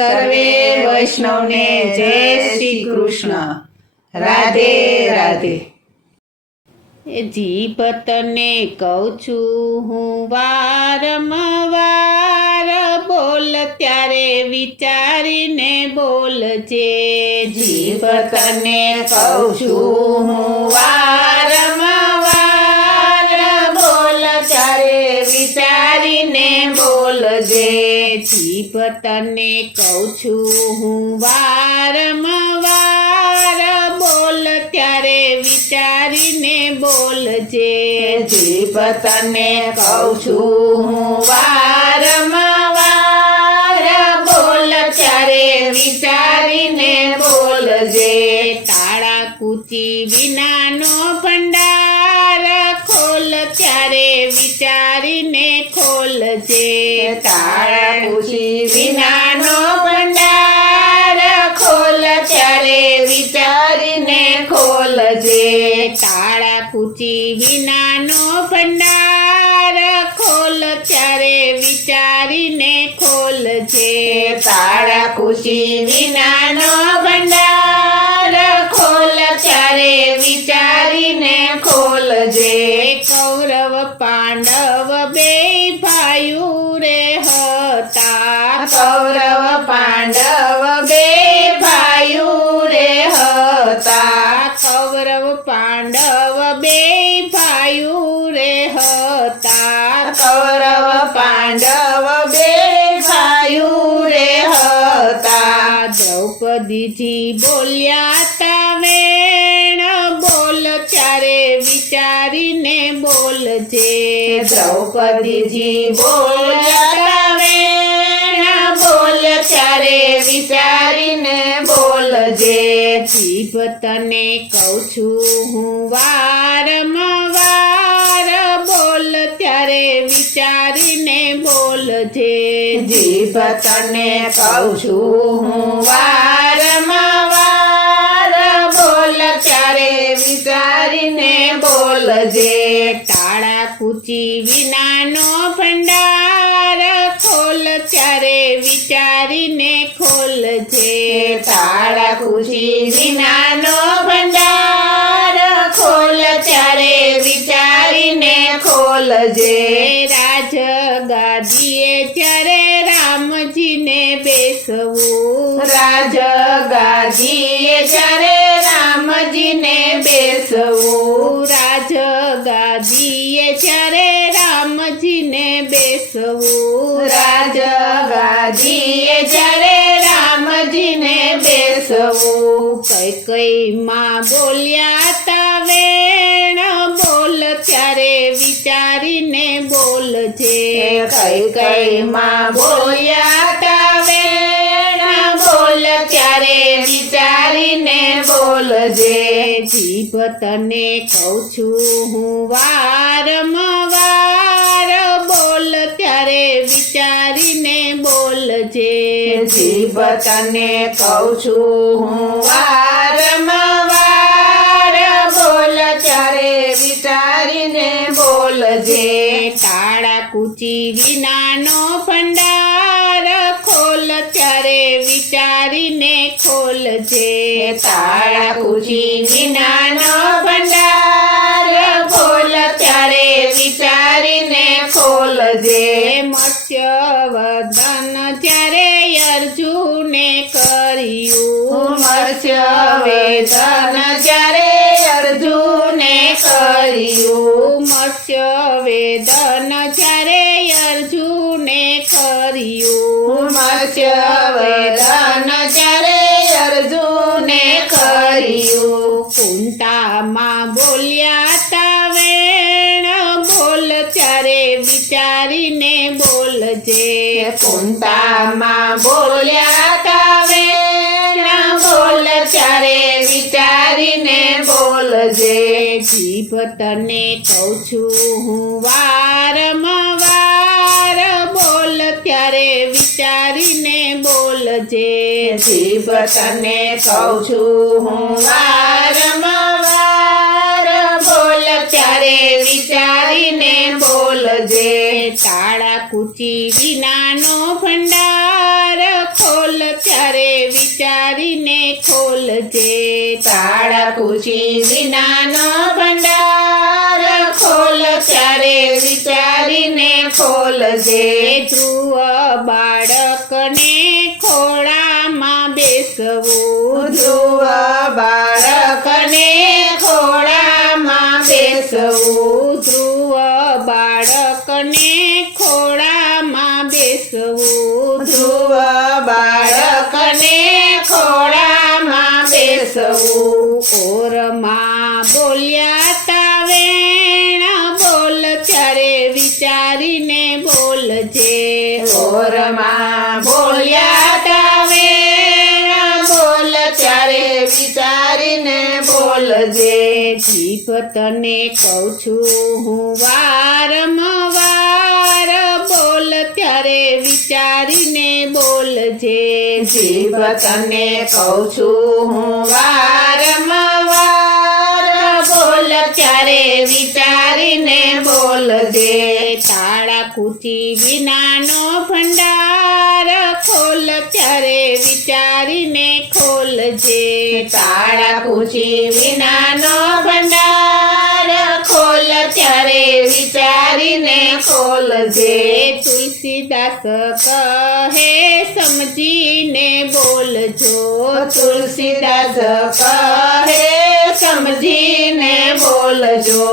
સર્વે વૈષ્ણવને જય શ્રી કૃષ્ણ. રાધે રાધે. જીભ તને કહું છું હું વારંવાર, બોલ ત્યારે વિચારીને બોલજે. જીભ તને કહું છું હું વારંવાર, બોલ ત્યારે વિચારીને બોલજે. જીભ તને કહું છું હું વારંવાર, બોલ ત્યારે વિચારીને બોલજે. જીભ તને કહું છું હું વારંવાર, બોલ ત્યારે વિચારીને બોલજે. તાળા કૂચી વિનાનો ભંડાર, ખોલ ત્યારે વિચારીને ખોલજે. તાળા કૂચી વિનાનો ભંડાર, ખોલ ત્યારે વિચારીને ખોલજે. તાળા કૂચી વિનાનો ભંડાર, ખોલ ત્યારે વિચારીને ખોલજે. તાળા કૂચી વિનાનો ભંડાર, ખોલ ત્યારે વિચારીને ખોલજે. કૌરવ પાંડવ બે ભાઈઓ રે હતા. કૌરવ પાંડવ બે ભાઈઓ રે હતા. કૌરવ પાંડવ બે ભાઈઓ રે હતા. કૌરવ પાંડવ બે ભાઈઓ રે હતા. દ્રૌપદીજી બોલ્યા તા વેણ, બોલ ત્યારે વિચારીને બોલજે. દ્રૌપદીજી બોલ્યા વેણ, બોલ ત્યારે વિચારીને બોલજે. જીભ તને કહું છું હું વારંવાર, બોલ ત્યારે વિચારીને બોલજે. જીભ તને કહું છું હું વારંવાર, બોલ ત્યારે વિચારીને બોલજે. તાળા કૂચી વિનાનો ભંડાર, ખોલ ત્યારે વિચારીને ખોલજે. તાળા કૂચી વિનાનો ભંડાર, ખોલ ત્યારે વિચારીને ખોલજે. રાજ ગાદીએ જ્યારે રામજીને બેસવું, રાજ ગાદીએ જ્યારે રામજીને બેસવું, રાજ ગાદીએ જ્યારે રામજીને બેસવું. રાજ ગાદીએ જ્યારે રામજીને બેસવું. કઈ કઈ માં બોલ્યા તા વેણ, બોલ ત્યારે વિચારીને બોલજે. કઈ કઈ માં બોલ્યા તા વેણ, બોલ ત્યારે વિચારીને બોલજે. જીભ તને કહું છું હું વારંવાર, બોલ ત્યારે વિચારીને બોલજે. જીભ તને કહું છું હું વારંવાર, બોલ ત્યારે વિચારીને બોલજે. તાળા કૂચી વિનાનો ભંડાર, ખોલ ત્યારે વિચારીને ખોલજે. તાળા કૂચી વિનાનો ભંડાર, ખોલ ત્યારે વિચારીને ખોલજે. મત્સ્યવદન જ્યારે અર્જુને કર્યું, મત્સ્યવેદન જ્યારે અર્જુને કર્યું, મત્સ્યવેદન જ્યારે અર્જુને કર્યું. મત્સ્યવેદન જ્યારે અર્જુને કર્યું. કુંતામાં બોલ્યા તા વેણ, બોલ ત્યારે વિચારીને બોલજે. કુંતામાં બોલ્યા તા વેણ, બોલ ત્યારે વિચારીને બોલજે. જીભ તને કહું છું હું વારંવાર, બોલ ત્યારે વિચારીને બોલજે. જીભ તને કહું છું હું વારંવાર, બોલ ત્યારે વિચારીને બોલજે. તાળા કૂચી વિનાનો ભંડાર, ખોલ વિચારીને ખોલજે. તાળા કુચી વિનાનો ભંડાર ખોલ ત્યારે વિચારીને ખોલજે. ધ્રુવ બાળકને ખોળામાં બેસવું. ધ્રુવ બાળકને ખોળામાં બેસવું. ધ્રુવ બાળકને ખોળામાં બેસવું. ધ્રુવ બાળકને ખોળામાં બેસવું. ઓરમાં બોલ્યા તા વેણ બોલ ત્યારે વિચારીને બોલજે. ઓરમાં બોલ્યા તા વેણ બોલ ત્યારે વિચારીને બોલજે. જીભ તને કહું છું હું વારંવાર બોલ ત્યારે વિચારીને બોલજે. જીભ તને કહું છું હું વારંવાર બોલ ત્યારે વિચારીને બોલજે. તાળા કુચી વિનાનો ભંડાર ખોલ ત્યારે વિચારીને ખોલજે. તાળા કુચી વિનાનો ભંડાર ખોલ ત્યારે વિચારીને ખોલજે. તુલસીદાસ કહે સમજીને બોલજો. તુલસીદાસ કહે સમજીને બોલજો.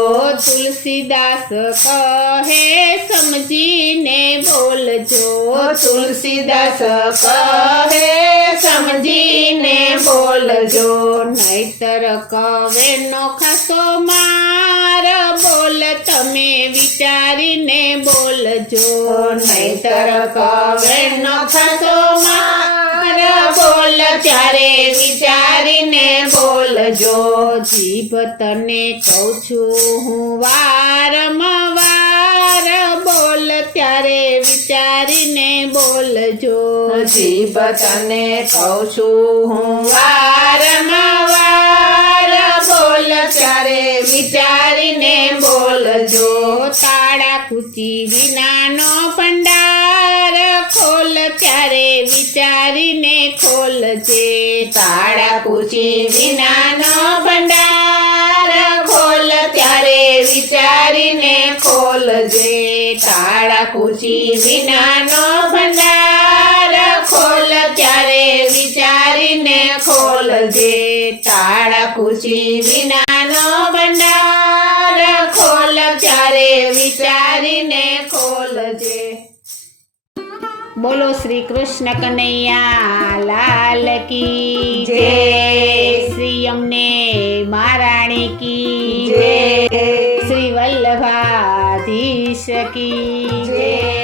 તુલસીદાસ કહે સમજીને બોલજો. તુલસીદાસ કહે સમજીને બોલજો. નહીતર કવેનો ખાસો માર બોલ તમે વિચારીને બોલજો. નહીતર કવેનો ખાસો માર બોલ ત્યારે વિચારીને બોલજો. જીભ તને કહું છું હું વારંવાર બોલ ત્યારે વિચારીને બોલજો. જીભ તને કહું છું હું વારંવાર બોલ ત્યારે વિચારીને બોલજો. તાળા કુચી વિનાનો ભંડાર ખોલ ત્યારે વિચારીને ખોલજે. તાળા કુચી વિનાનો ભંડાર ખોલ ત્યારે વિચારીને ખોલજે. તાળા કુચી વિનાનો ભંડાર ખોલ ત્યારે વિચારીને ખોલજે. તાળા કુચી વિનાનો ભંડાર ખોલ ત્યારે વિચારીને ખોલજે. બોલો શ્રી કૃષ્ણ કનૈયા લાલ કી જય. શ્રી અમને મહારાણી કી જય. શ્રી વલ્લભાધીશ કી જય.